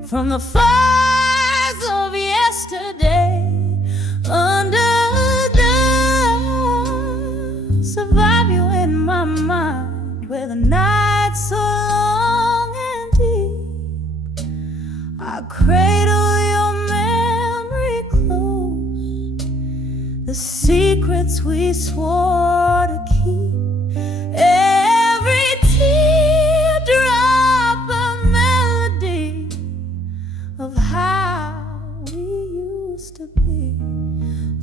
from the fires of yesterday. Under the survive you in my mind, where the night's so long and deep. I cradle your memory close, the secrets we swore to keep. Every teardrop a melody of how we used to be.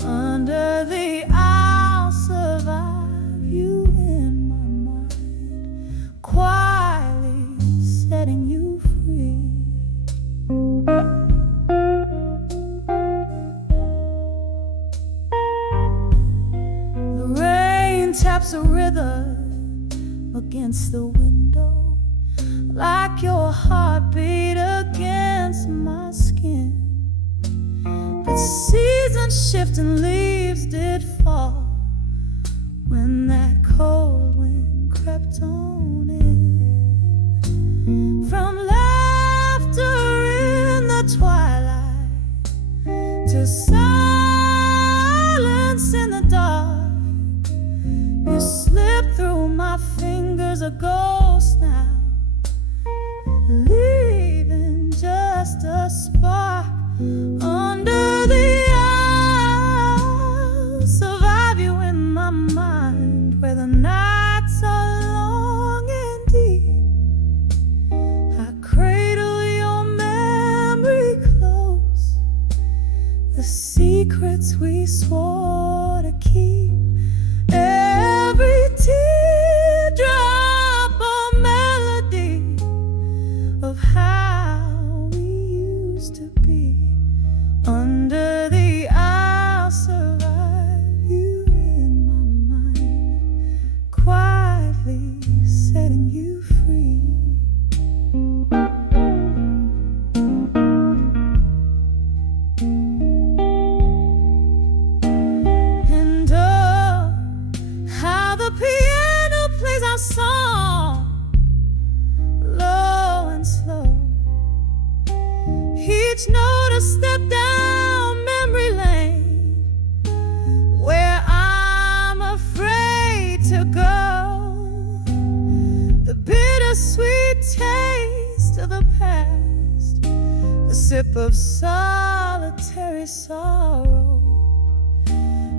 Under the I'll survive you in my mind, quietly setting you free. The rain taps a rhythm against the window, like your heartbeat against my skin. But seasons shift and leaves did fall when that cold wind crept on in. From laughter in the twilight to silence in the dark, my fingers a ghost now, leaving just a spark under the eye. Survive you in my mind, where the nights are long and deep. I cradle your memory close, the secrets we swore to keep. Every teardrop a melody of how we used to be. Under the I'll survive you in my mind, quietly setting you free. And oh, how the piano plays our song, low and slow. Each note a step down memory lane, where I'm afraid to go. The bittersweet taste of the past, a sip of solitary sorrow.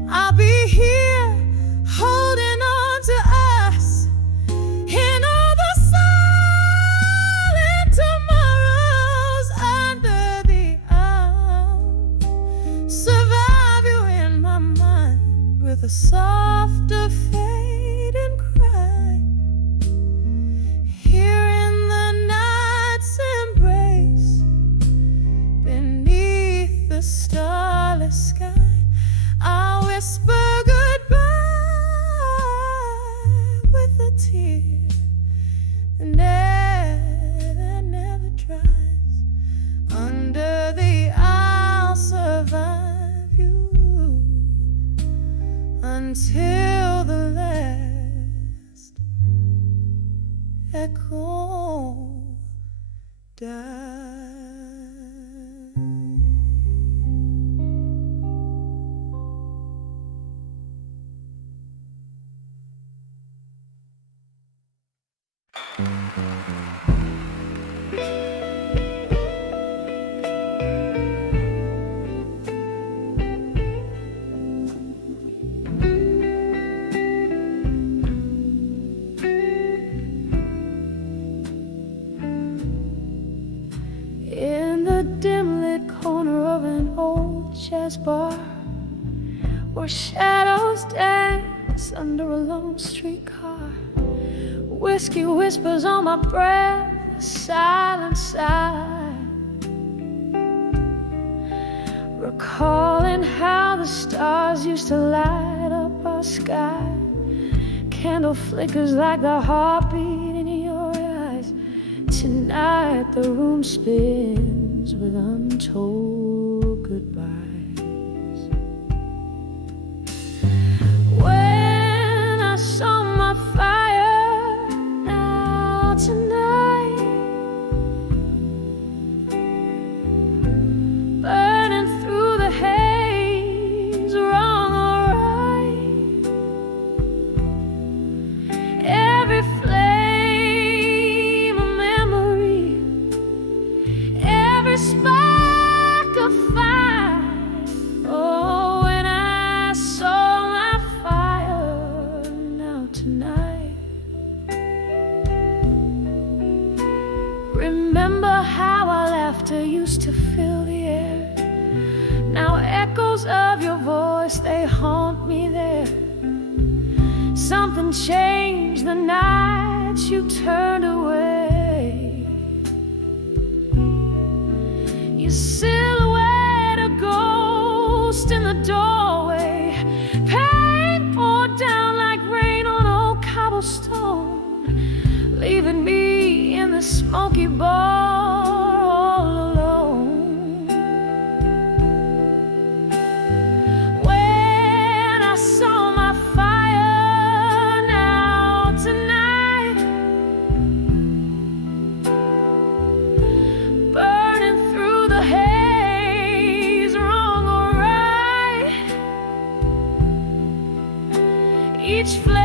I'll be here holding on to us in all the silent tomorrows. Under the I'll survive you in my mind, with a softer fading cry. Here in the night's embrace, beneath the starless sky, I'll whisper goodbye with a tear that never dries. Under the I'll survive you until the last echo dies. In the dim-lit corner of an old jazz bar, where shadows dance under a lone streetcar, whiskey whispers on my breath, a silent sigh, recalling how the stars used to light up our sky. Candle flickers like the heartbeat in your eyes. Tonight the room spins with untold goodbyes. When I saw my fire, now tonight, burning through the haze, wrong or right, every flame a memory, every spark a fire. Oh, when I saw my fire, now tonight, remember how our laughter used to fill the air. Now echoes of your voice, they haunt me there. Something changed the night you turned away. Your silhouette a ghost in the doorway. Pain poured down like rain on old cobblestone, leaving me in the smoky bar all alone. When I saw my fire, now tonight, burning through the haze, wrong or right, each flame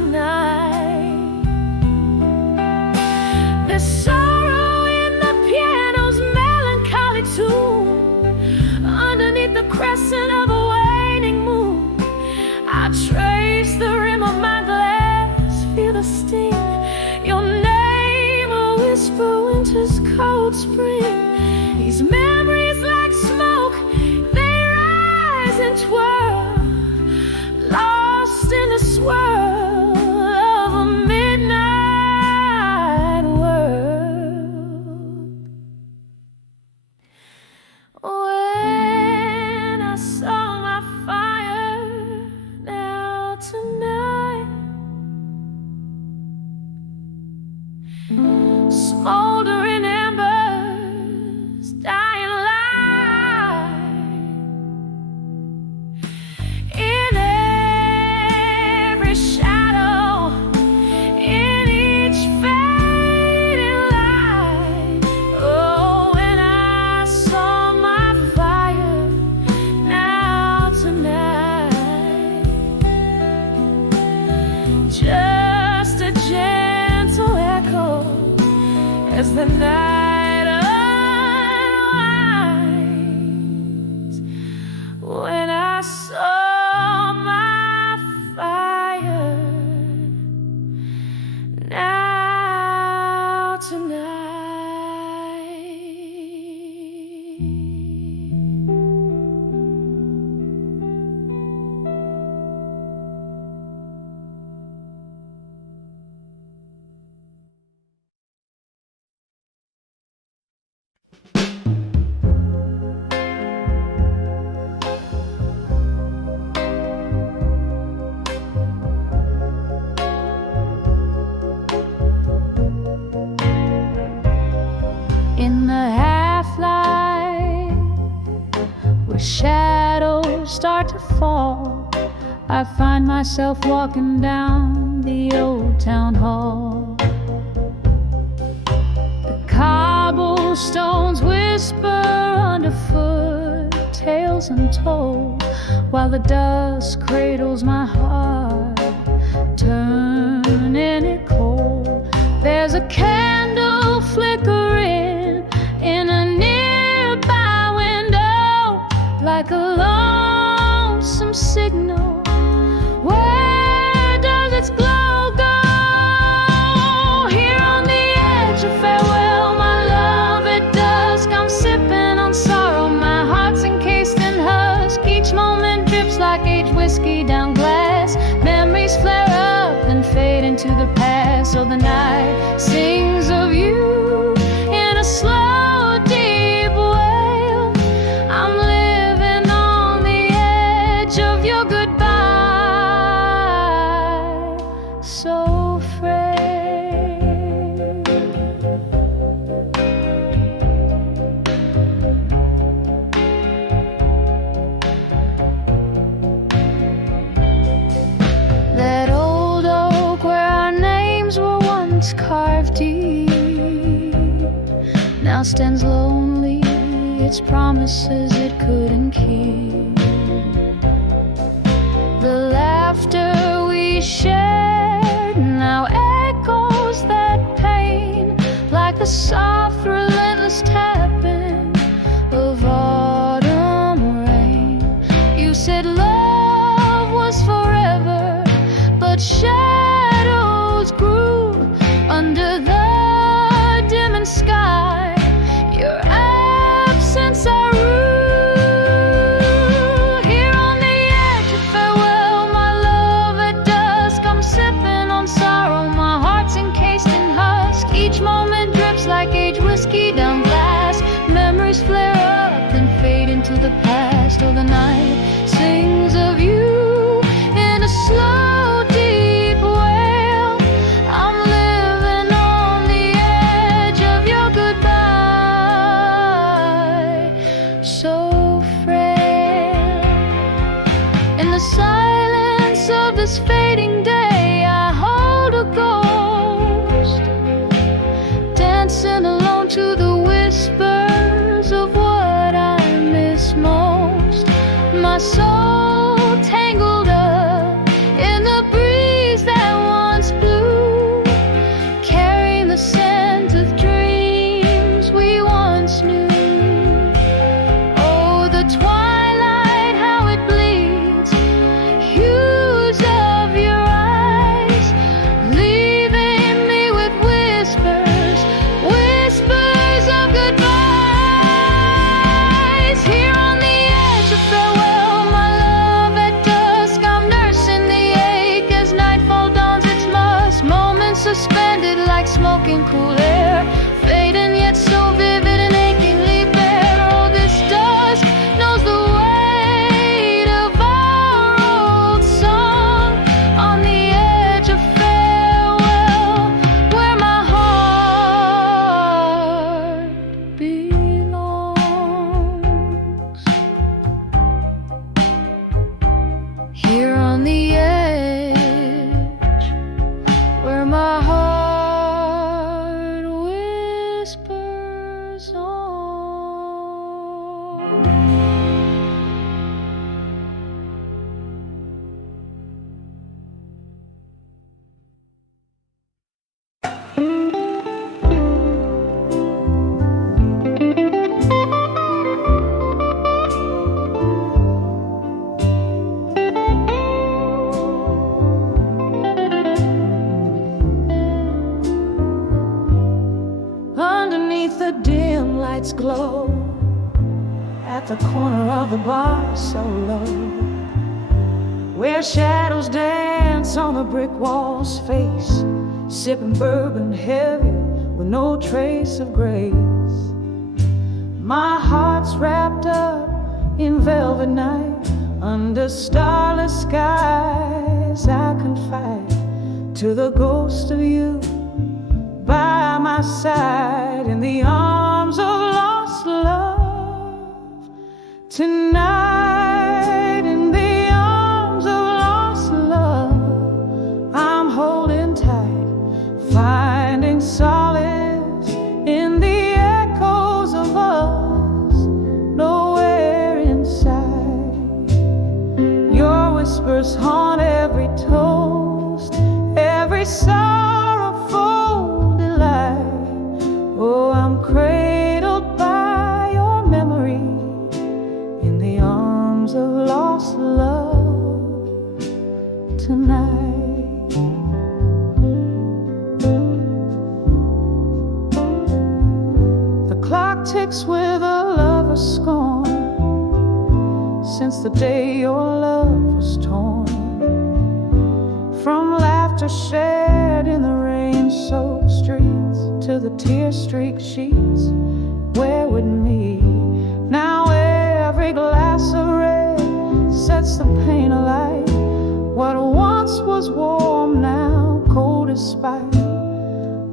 tonight. There's sorrow in the piano's melancholy tune. Underneath the crescent of a waning moon, I trace the rim of my glass, feel the sting. Your name, a whisper, winter's cold spring. These memories like smoke, they rise and twirl, lost in the swirl of a midnight world. When I saw my fire now tonight, smoldering embers, dying light. In every shadow, in each fading light. Oh, when I saw my fire now tonight, just a gentle echo as the night unwinds. When I saw my fire now tonight. In the half-light, where shadows start to fall, I find myself walking down the old town hall. The cobblestones whisper underfoot, tales untold, while the dust cradles my heart, turning it cold. There's a candle flickering in a nearby window, like a lonesome signal. Where does its glow go? Here on the edge of farewell, my love, at dusk, I'm sipping on sorrow. My heart's encased in husk. Each moment drips like aged whiskey down glass. Memories flare up and fade into the past. So the night sings of you in a slow, deep wail. I'm living on the edge of your goodbye, so frail. That old oak where our names were once carved deep now stands lonely, its promises it couldn't keep. The laughter we shared now echoes that pain, like a soft, relentless tapping of autumn rain. You said love was forever, but shadows grew under the dimming sky. Your absence I rue. Here on the edge of farewell, my love, at dusk, I'm sipping suspended like smoke in cool air, fading yet so vivid and achingly bare. Oh, this dusk knows the weight of our old song on the edge of farewell, where my heart belongs. Here on the edge, where my heart whispers on. Underneath the dim lights glow at the corner of the bar so low, where shadows dance on the brick wall's face, sipping bourbon heavy with no trace of grace. My heart's wrapped up in velvet night, under starless skies I confide to the ghost of you by my side, in the arms of lost love tonight. In the arms of lost love, I'm holding tight, finding solace in the echoes of us, nowhere inside. Your whispers haunt every toast, every sorrowful delight. Oh, I'm cradled by your memory in the arms of lost love tonight. The clock ticks with a lover's scorn, since the day your love was torn from laughter shared in the rain-soaked streets to the tear-streaked sheets. Where with me now, every glass of red sets the pain alight. What once was warm now cold as spite,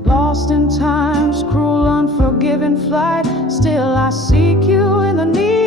lost in time's cruel unforgiving flight. Still I seek you in the need